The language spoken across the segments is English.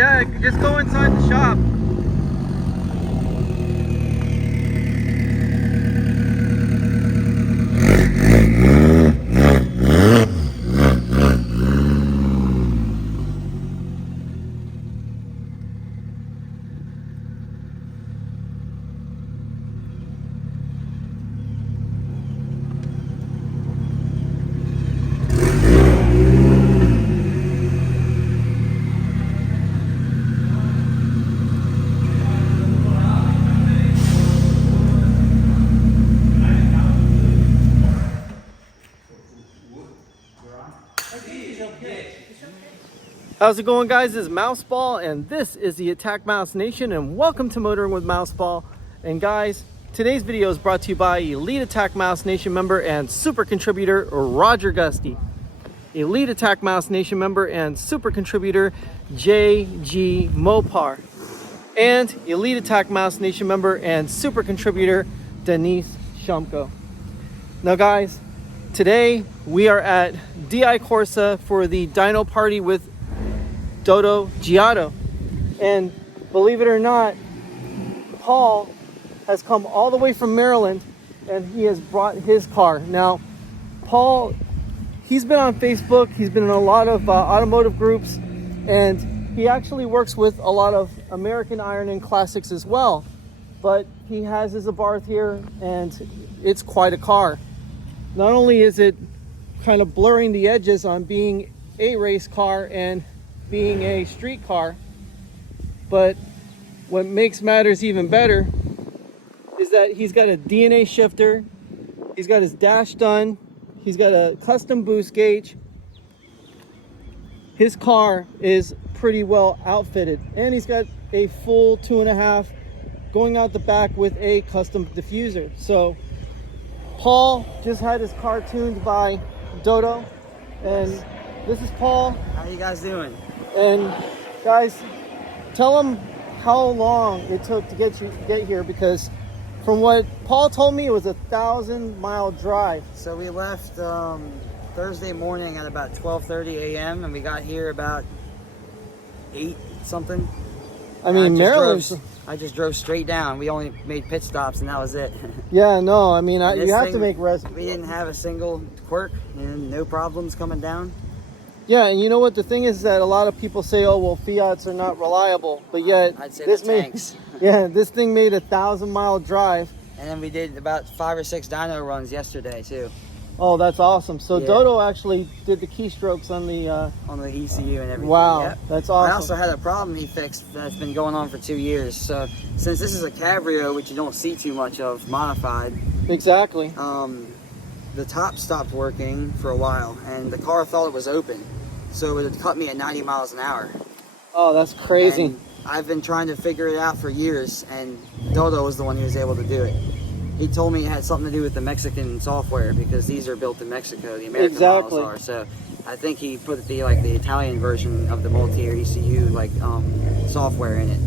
Yeah, just go inside the shop. How's it going, guys? This is Mouseball and this is the AttackMouse Nation, and welcome to Motoring with Mouseball. And guys, today's video is brought to you by Elite AttackMouse Nation member and super contributor Roger Gusty, Elite AttackMouse Nation member and super contributor JG Mopar, and Elite AttackMouse Nation member and super contributor Denise Shumko. Now guys, today we are at DI Corsa for the Dyno Party with Dotto Giotto, and believe it or not, Paul has come all the way from Maryland and he has brought his car. Now Paul, he's been on Facebook, he's been in a lot of automotive groups, and he actually works with a lot of American Iron and classics as well, but he has his Abarth here and it's quite a car. Not only is it kind of blurring the edges on being a race car and being a street car, but what makes matters even better is that he's got a DNA shifter, he's got his dash done, he's got a custom boost gauge. His car is pretty well outfitted, and he's got a full 2.5 going out the back with a custom diffuser. So Paul just had his car tuned by Dotto, and this is Paul. How you guys doing? And guys, tell them how long it took to get here, because from what Paul told me, it was a 1,000-mile drive. So we left Thursday morning at about 12:30 a.m. and we got here about 8 something. I mean, Maryland. I just drove straight down. We only made pit stops and that was it. Yeah, no, I mean, you have to make rest. We didn't have a single quirk and no problems coming down. Yeah, and you know what the thing is, that a lot of people say, oh well, Fiats are not reliable, but yet I'd say this tanks. Yeah, this thing made a 1,000-mile drive. And then we did about 5 or 6 dyno runs yesterday too. Oh, that's awesome. So yeah. Dotto actually did the keystrokes on the ECU and everything. Wow, yep. that's awesome. I also had a problem he fixed that's been going on for 2 years. So since this is a Cabrio, which you don't see too much of modified, exactly, the top stopped working for a while and the car thought it was open, so it would cut me at 90 miles an hour. Oh, that's crazy. And I've been trying to figure it out for years, and Dotto was the one who was able to do it. He told me it had something to do with the Mexican software, because these are built in Mexico, the American models are. So I think he put the Italian version of the multi-year ECU software in it.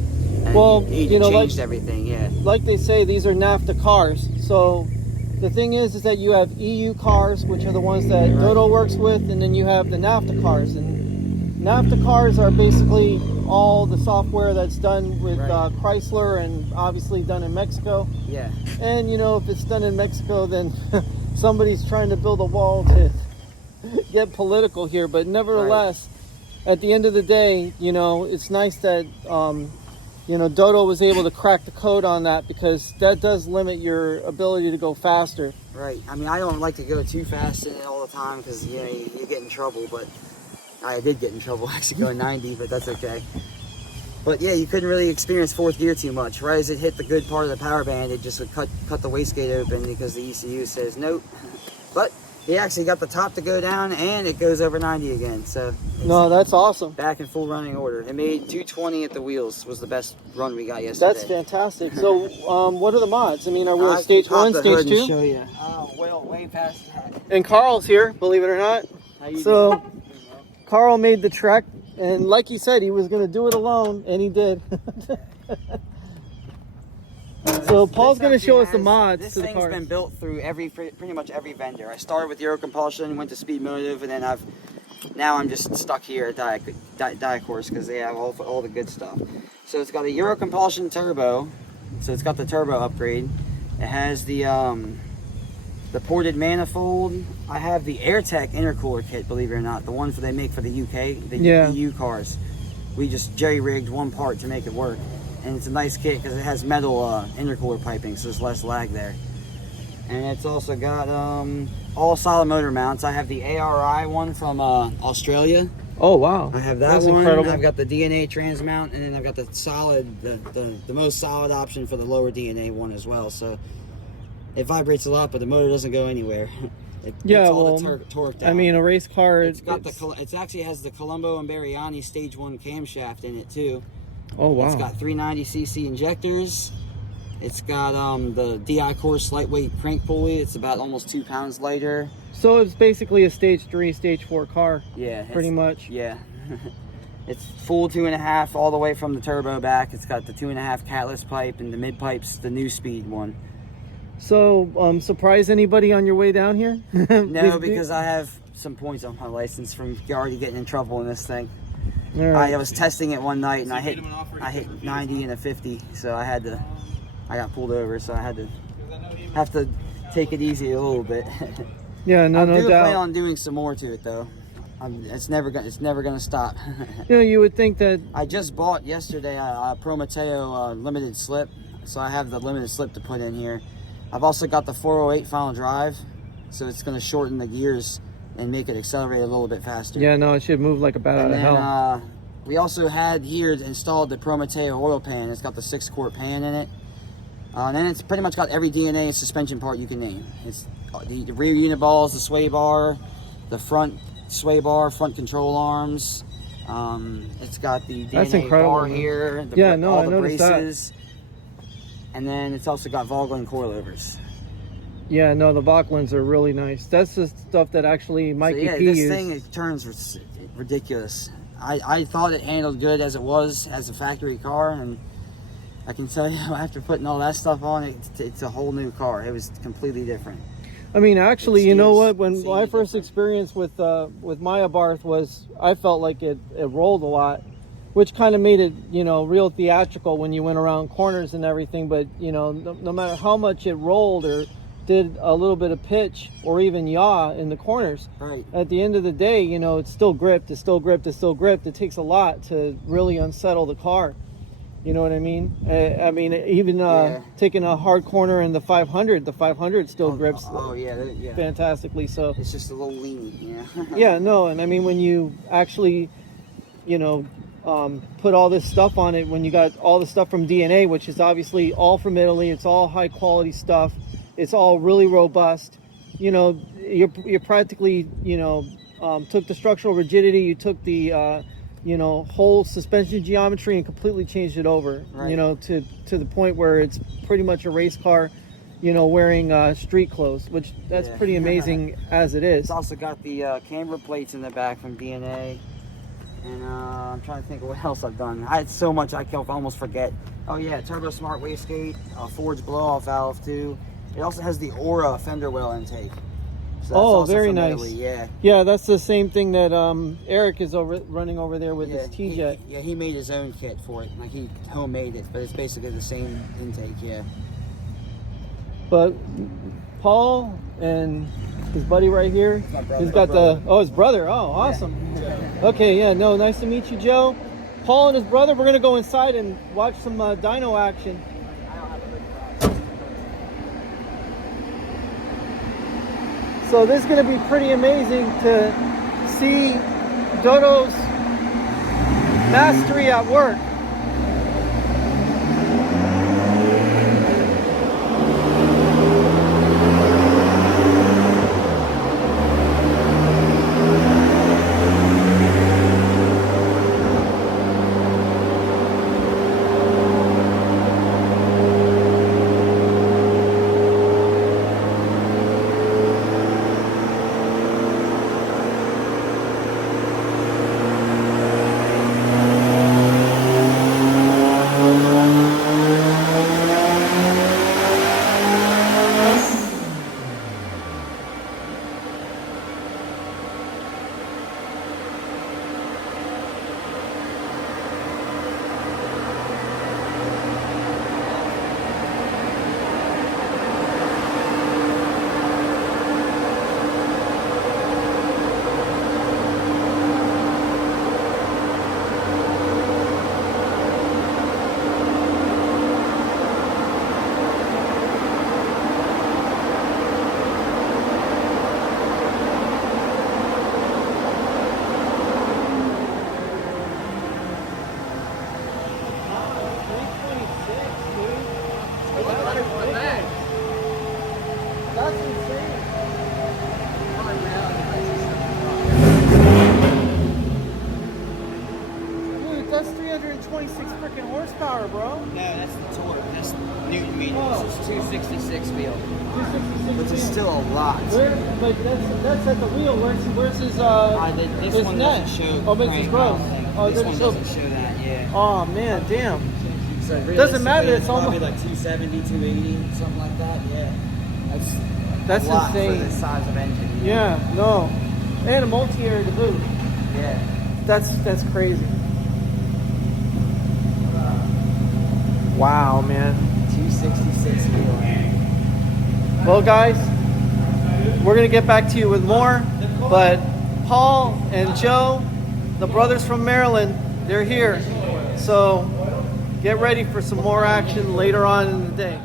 And well, he you know, changed everything, yeah. Like they say, these are NAFTA cars. So the thing is that you have EU cars, which are the ones that Dotto works with, and then you have the NAFTA cars. And NAFTA cars are basically all the software that's done with Chrysler, and obviously done in Mexico. Yeah. And you know, if it's done in Mexico, then somebody's trying to build a wall to get political here. But nevertheless, at the end of the day, you know, it's nice that you know, Dotto was able to crack the code on that, because that does limit your ability to go faster. Right. I mean, I don't like to go too fast in it all the time, because you know, you get in trouble, but I did get in trouble actually going 90, but that's okay. But yeah, you couldn't really experience fourth gear too much. Right as it hit the good part of the power band, it just would cut the wastegate open, because the ECU says nope. But he actually got the top to go down, and it goes over 90 again. So no, that's awesome. Back in full running order. It made 220 at the wheels. Was the best run we got yesterday. That's fantastic. So what are the mods? I mean, are we on stage 1, stage 2? Show you. Well, way past that. And Carl's here, believe it or not. How you doing? Carl made the trek, and like he said, he was going to do it alone, and he did. So Paul's going to show us the mods to the car. This thing's been built through pretty much every vendor. I started with Euro Compulsion, went to Speed Motive, and then I've Now I'm just stuck here at Diet Course because they have all the good stuff. So it's got a Euro compulsion turbo. So it's got the turbo upgrade. It has the ported manifold. I have the AirTech intercooler kit, believe it or not, the ones that they make for the UK, the EU cars. We just jerry-rigged one part to make it work. And it's a nice kit because it has metal intercooler piping, so there's less lag there. And it's also got all solid motor mounts. I have the ARI one from Australia. Oh wow! I have that That's one. incredible. I've got the DNA trans mount, and then I've got the solid, the most solid option for the lower DNA one as well. So it vibrates a lot, but the motor doesn't go anywhere. It gets all the torque down. I mean, a race car. It actually has the Colombo and Bariani Stage 1 camshaft in it too. Oh wow! It's got 390cc injectors. It's got the DI Course lightweight crank pulley. It's about almost 2 pounds lighter. So it's basically a stage 3, stage 4 car. Yeah, pretty much. Yeah. It's full 2.5 all the way from the turbo back. It's got the 2.5 catless pipe, and the mid pipe's the new speed one. So surprise anybody on your way down here? No, because I have some points on my license from already getting in trouble in this thing. Right. I was testing it one night and I hit 90 and a 50, so I got pulled over, so I have to take it easy a little bit. Yeah, no doubt. Plan on doing some more to it though. It's never gonna stop. You know, you would think that. I just bought yesterday a Prometeo limited slip, so I have the limited slip to put in here. I've also got the 408 final drive, so it's gonna shorten the gears and make it accelerate a little bit faster. Yeah, no, it should move like a bat out of hell. We also had here installed the Prometeo oil pan. It's got the 6-quart pan in it. And then it's pretty much got every DNA and suspension part you can name. It's the rear unit balls, the sway bar, the front sway bar, front control arms. It's got the DNA bar here, all the braces. And then it's also got Voglin coilovers. Yeah, no, the Voglins are really nice. That's the stuff that actually Mikey P this used. thing, it turns ridiculous. I thought it handled good as it was as a factory car, and I can tell you after putting all that stuff on it, it's a whole new car. It was completely different. I mean, actually, you know what? When my first experience with my Abarth was, I felt like it rolled a lot, which kind of made it, you know, real theatrical when you went around corners and everything. But, you know, no matter how much it rolled or did a little bit of pitch or even yaw in the corners, right, at the end of the day, you know, it's still gripped, it's still gripped, it's still gripped. It takes a lot to really unsettle the car. You know what I mean? I mean, even taking a hard corner in the 500 still grips fantastically. So it's just a little lean, yeah. Yeah, no, and I mean, when you actually, you know, put all this stuff on it, when you got all the stuff from DNA, which is obviously all from Italy, it's all high quality stuff, it's all really robust. You know, you're practically, you know, took the structural rigidity, you took the you know, whole suspension geometry and completely changed it over, right, you know, to the point where it's pretty much a race car, you know, wearing street clothes, which that's pretty amazing as it is. It's also got the camber plates in the back from DNA, and I'm trying to think of what else I've done. I had so much I almost forget. Oh yeah, Turbo Smart wastegate, Ford's blow-off valve too. It also has the Aura fender well intake. So very nice. Italy, yeah, that's the same thing that Eric is running over there with his T-Jet. He made his own kit for it. Like, he homemade it, but it's basically the same intake, But Paul and his buddy right here, he's got his brother. Oh, awesome. Okay, yeah, no, nice to meet you, Joe. Paul and his brother, we're going to go inside and watch some dyno action. So this is going to be pretty amazing to see Dotto's mastery at work. that's 326 freaking horsepower, bro. No, that's the torque. That's Newton meters. Oh. It's 266 wheel. 266. Which is still a lot. Where, but that's at the wheel. Where's his This his one net? doesn't show. Oh, it's his growth. Oh, this one doesn't show that. Yeah. Oh man, damn. So Doesn't matter. It's probably almost like 270, 280, something like that. Yeah. That's a lot insane. for this size of engine. Yeah, no, and a multi-area to boot. Yeah. That's crazy. Wow, man. 266 wheel. Well, guys, we're gonna get back to you with more, but Paul and Joe, the brothers from Maryland, they're here. So get ready for some more action later on in the day.